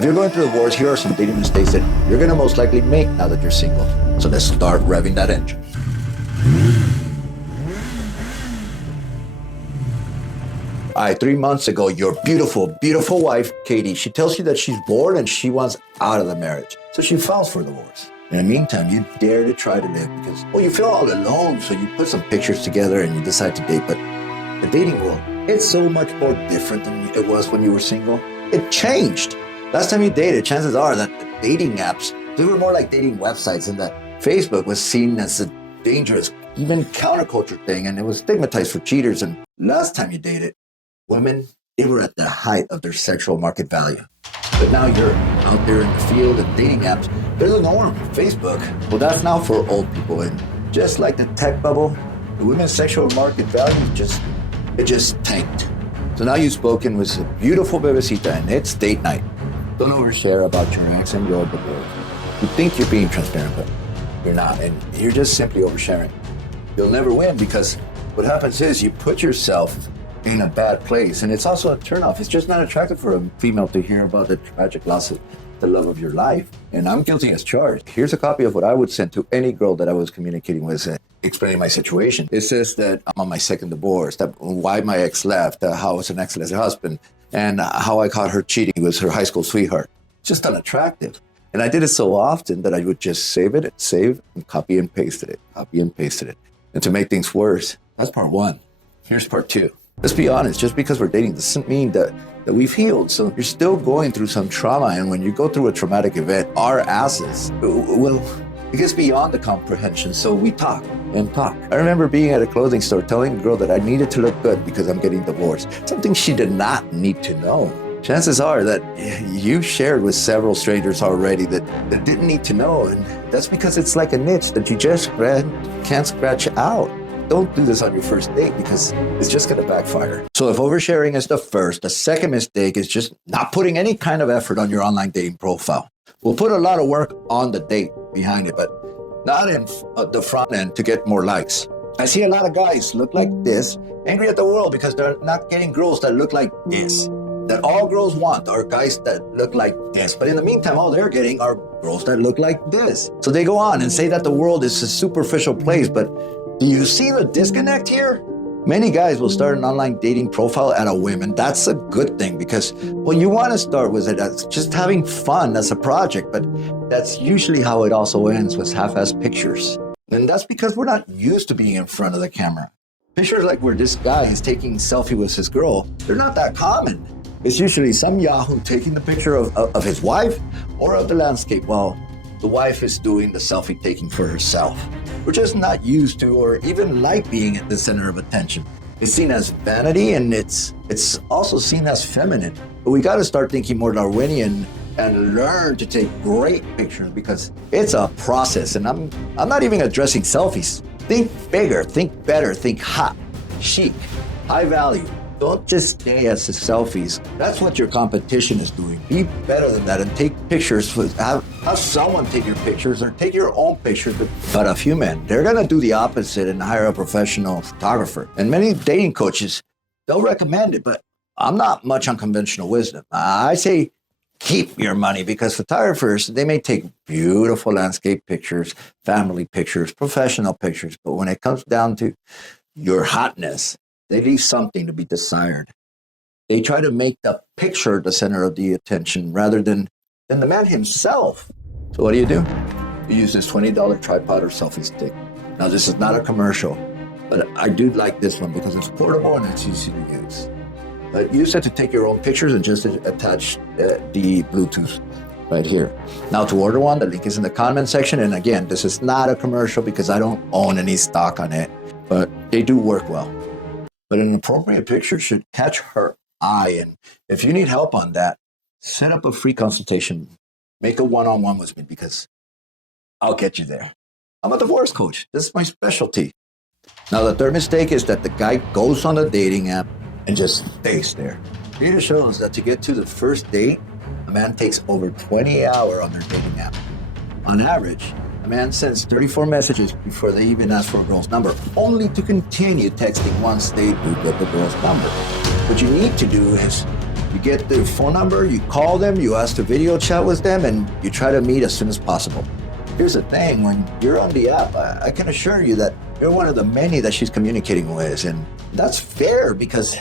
If you're going through a divorce, here are some dating mistakes that you're going to most likely make now that you're single. So let's start revving that engine. All right, 3 months ago, your beautiful, beautiful wife, Katie, she tells you that she's bored and she wants out of the marriage. So she files for divorce. In the meantime, you dare to try to live because, well, you feel all alone. So you put some pictures together and you decide to date. But the dating world, it's so much more different than it was when you were single. It changed. Last time you dated, chances are that the dating apps, they were more like dating websites, and that Facebook was seen as a dangerous, even counterculture thing, and it was stigmatized for cheaters. And last time you dated, women, they were at the height of their sexual market value. But now you're out there in the field and dating apps, they're the norm. Facebook, well, that's now for old people. And just like the tech bubble, the women's sexual market value just tanked. So now you've spoken with a beautiful bebecita and it's date night. Don't overshare about your ex and your divorce. You think you're being transparent, but you're not. And you're just simply oversharing. You'll never win because what happens is you put yourself in a bad place. And it's also a turnoff. It's just not attractive for a female to hear about the tragic loss of the love of your life. And I'm guilty as charged. Here's a copy of what I would send to any girl that I was communicating with, explaining my situation. It says that I'm on my second divorce, that why my ex left, how I was an excellent husband, and how I caught her cheating with her high school sweetheart. Just unattractive. And I did it so often that I would just save, and copy and pasted it. And to make things worse, that's part one. Here's part two. Let's be honest, just because we're dating doesn't mean that we've healed. So you're still going through some trauma. And when you go through a traumatic event, our asses, well, it gets beyond the comprehension. So we talk and talk. I remember being at a clothing store telling a girl that I needed to look good because I'm getting divorced. Something she did not need to know. Chances are that you shared with several strangers already that didn't need to know. And that's because it's like a niche that you just can't scratch out. Don't do this on your first date because it's just going to backfire. So if oversharing is the first, the second mistake is just not putting any kind of effort on your online dating profile. We'll put a lot of work on the date behind it, but not in the front end to get more likes. I see a lot of guys look like this, angry at the world because they're not getting girls that look like this. That all girls want are guys that look like this. But in the meantime, all they're getting are girls that look like this. So they go on and say that the world is a superficial place, but do you see the disconnect here? Many guys will start an online dating profile at a whim, and that's a good thing because, well, you want to start with it as just having fun as a project, but that's usually how it also ends with half-assed pictures. And that's because we're not used to being in front of the camera. Pictures like where this guy is taking a selfie with his girl, they're not that common. It's usually some yahoo taking the picture of his wife or of the landscape while the wife is doing the selfie taking for herself. We're just not used to or even like being at the center of attention. It's seen as vanity and it's also seen as feminine. But we got to start thinking more Darwinian and learn to take great pictures because it's a process. And I'm not even addressing selfies. Think bigger, think better, think hot, chic, high value. Don't just stay as the selfies. That's what your competition is doing. Be better than that and take pictures. Have someone take your pictures or take your own pictures. But a few men, they're going to do the opposite and hire a professional photographer. And many dating coaches, they'll recommend it, but I'm not much on conventional wisdom. I say keep your money because photographers, they may take beautiful landscape pictures, family pictures, professional pictures. But when it comes down to your hotness, they leave something to be desired. They try to make the picture the center of the attention rather than the man himself. So what do? You use this $20 tripod or selfie stick. Now, this is not a commercial, but I do like this one because it's portable and it's easy to use. Use it to take your own pictures and just attach the Bluetooth right here. Now, to order one, the link is in the comment section. And again, this is not a commercial because I don't own any stock on it, but they do work well. But an appropriate picture should catch her eye. And if you need help on that, set up a free consultation. Make a one-on-one with me because I'll get you there. I'm a divorce coach. This is my specialty. Now, the third mistake is that the guy goes on the dating app and just stays there. Data shows that to get to the first date, a man takes over 20 hours on their dating app. On average, a man sends 34 messages before they even ask for a girl's number, only to continue texting once they do get the girl's number. What you need to do is You get the phone number, you call them, you ask to video chat with them, and you try to meet as soon as possible. Here's the thing, when you're on the app, I can assure you that you're one of the many that she's communicating with, and that's fair because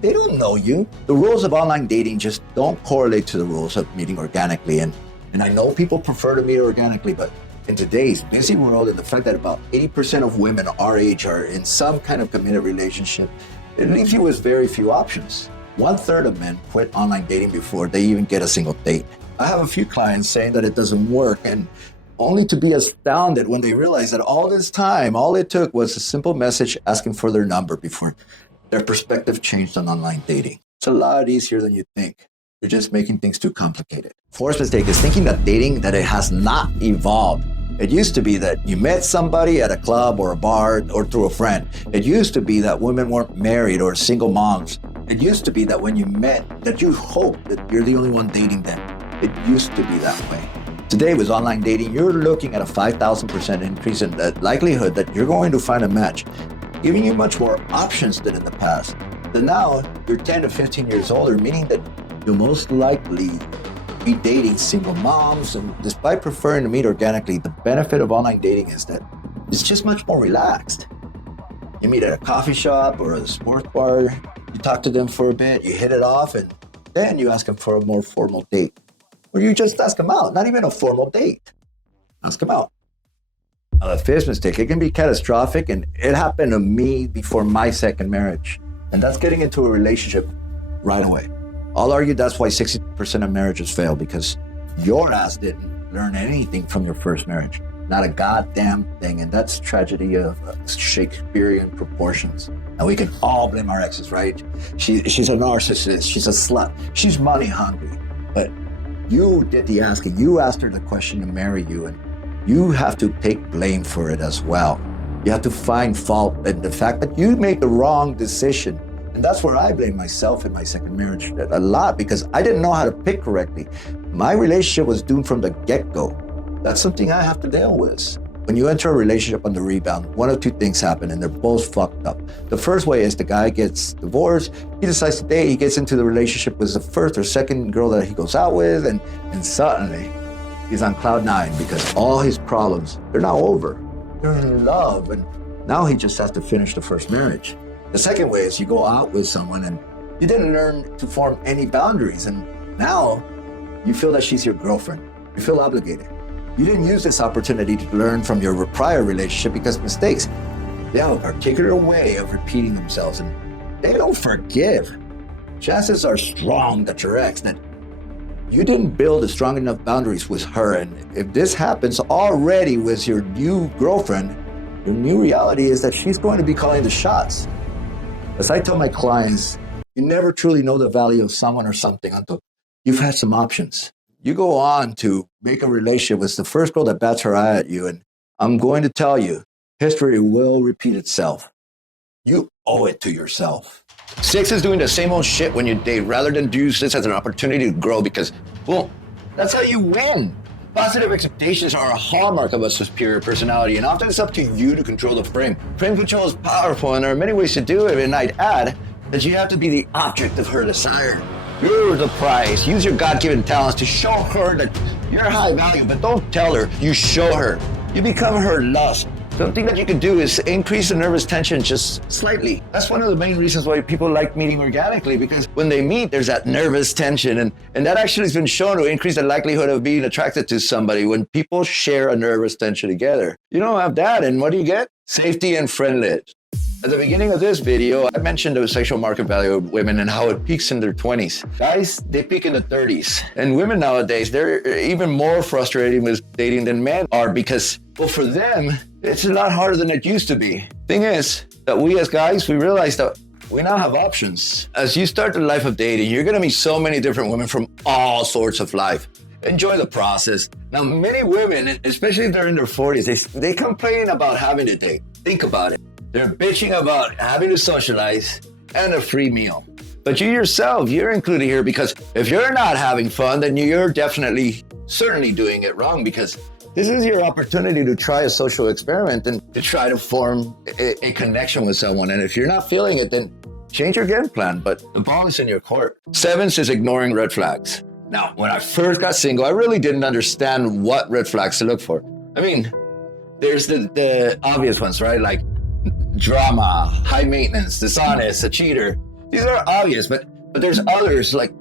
they don't know you. The rules of online dating just don't correlate to the rules of meeting organically, and I know people prefer to meet organically, but in today's busy world and the fact that about 80% of women our age are in some kind of committed relationship, it leaves you with very few options. 1/3 of men quit online dating before they even get a single date. I have a few clients saying that it doesn't work, and only to be astounded when they realize that all this time, all it took was a simple message asking for their number before their perspective changed on online dating. It's a lot easier than you think. You're just making things too complicated. Fourth mistake is thinking that dating, that it has not evolved. It used to be that you met somebody at a club or a bar or through a friend. It used to be that women weren't married or single moms. It used to be that when you met, that you hoped that you're the only one dating them. It used to be that way. Today with online dating, you're looking at a 5,000% increase in the likelihood that you're going to find a match, giving you much more options than in the past. But now, you're 10 to 15 years older, meaning that you'll most likely be dating single moms, and despite preferring to meet organically, the benefit of online dating is that it's just much more relaxed. You meet at a coffee shop or a sports bar, you talk to them for a bit, you hit it off, and then you ask them for a more formal date. Or you just ask them out, not even a formal date. Ask them out. Now, the fifth mistake, it can be catastrophic, and it happened to me before my second marriage. And that's getting into a relationship right away. I'll argue that's why 60% of marriages fail, because your ass didn't learn anything from your first marriage. Not a goddamn thing, and that's tragedy of Shakespearean proportions. And we can all blame our exes, right? She's a narcissist, she's a slut, she's money hungry. But you did the asking, you asked her the question to marry you, and you have to take blame for it as well. You have to find fault in the fact that you made the wrong decision. And that's where I blame myself in my second marriage a lot, because I didn't know how to pick correctly. My relationship was doomed from the get-go. That's something I have to deal with. When you enter a relationship on the rebound, one of two things happen, and they're both fucked up. The first way is the guy gets divorced, he decides to date, he gets into the relationship with the first or second girl that he goes out with, and suddenly he's on cloud nine because all his problems, they're now over. They're in love, and now he just has to finish the first marriage. The second way is you go out with someone and you didn't learn to form any boundaries, and now you feel that she's your girlfriend. You feel obligated. You didn't use this opportunity to learn from your prior relationship because mistakes, they have a particular way of repeating themselves, and they don't forgive. Chances are strong that your ex, that you didn't build a strong enough boundaries with her, and if this happens already with your new girlfriend, your new reality is that she's going to be calling the shots. As I tell my clients, you never truly know the value of someone or something until you've had some options. You go on to make a relationship with the first girl that bats her eye at you, and I'm going to tell you, history will repeat itself. You owe it to yourself. 6 is doing the same old shit when you date rather than use this as an opportunity to grow, because, well, that's how you win. Positive expectations are a hallmark of a superior personality, and often it's up to you to control the frame. Frame control is powerful, and there are many ways to do it, and I'd add that you have to be the object of her desire. You're the prize. Use your God-given talents to show her that you're high value, but don't tell her, you show her. You become her lust. Something that you can do is increase the nervous tension just slightly. That's one of the main reasons why people like meeting organically, because when they meet, there's that nervous tension, and that actually has been shown to increase the likelihood of being attracted to somebody when people share a nervous tension together. You don't have that, and what do you get? Safety and friendliness. At the beginning of this video, I mentioned the sexual market value of women and how it peaks in their 20s. Guys, they peak in the 30s. And women nowadays, they're even more frustrated with dating than men are because, well, for them, it's a lot harder than it used to be. Thing is that we as guys, we realize that we now have options. As you start the life of dating, you're gonna meet so many different women from all sorts of life. Enjoy the process. Now, many women, especially if they're in their 40s, they complain about having to date. Think about it. They're bitching about having to socialize and a free meal. But you yourself, you're included here because if you're not having fun, then you're certainly doing it wrong, because this is your opportunity to try a social experiment and to try to form a connection with someone. And if you're not feeling it, then change your game plan, but the ball is in your court. 7th is ignoring red flags. Now, when I first got single, I really didn't understand what red flags to look for. I mean, there's the obvious ones, right? Like drama, high maintenance, dishonest, a cheater. These are obvious, but there's others, like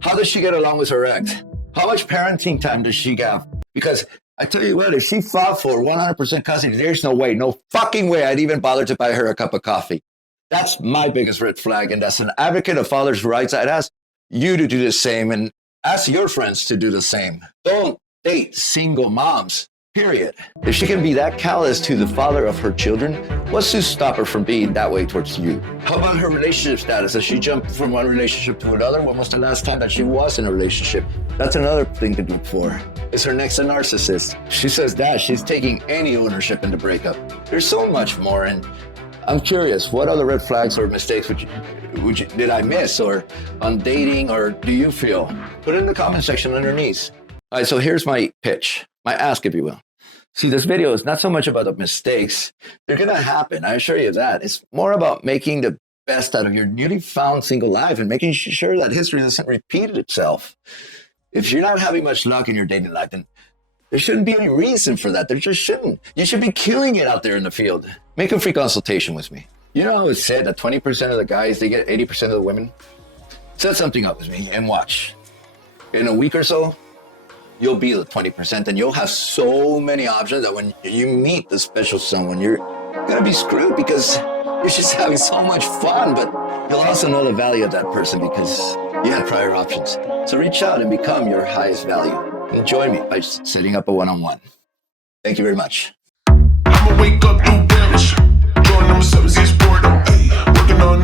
how does she get along with her ex? How much parenting time does she have? Because I tell you what, if she fought for 100% custody, there's no way, no fucking way I'd even bother to buy her a cup of coffee. That's my biggest red flag. And as an advocate of fathers' rights, I'd ask you to do the same and ask your friends to do the same. Don't date single moms, period. If she can be that callous to the father of her children, what's to stop her from being that way towards you? How about her relationship status? Does she jump from one relationship to another? When was the last time that she was in a relationship? That's another thing to look for. Is her next a narcissist? She says that she's taking any ownership in the breakup. There's so much more, and I'm curious, what other red flags or mistakes did I miss or on dating, or do you feel? Put it in the comment section underneath. All right, so here's my pitch, my ask, if you will. See, this video is not so much about the mistakes. They're going to happen, I assure you that. It's more about making the best out of your newly found single life and making sure that history doesn't repeat itself. If you're not having much luck in your dating life, then there shouldn't be any reason for that. There just shouldn't. You should be killing it out there in the field. Make a free consultation with me. You know how it's said that 20% of the guys, they get 80% of the women? Set something up with me and watch. In a week or so, you'll be the 20%, and you'll have so many options that when you meet the special someone, you're gonna be screwed because you're just having so much fun, but you'll also know the value of that person because you had prior options. So reach out and become your highest value. And join me by setting up a one-on-one. Thank you very much. I'ma wake up, do damage. Join them subs, boredom. Working on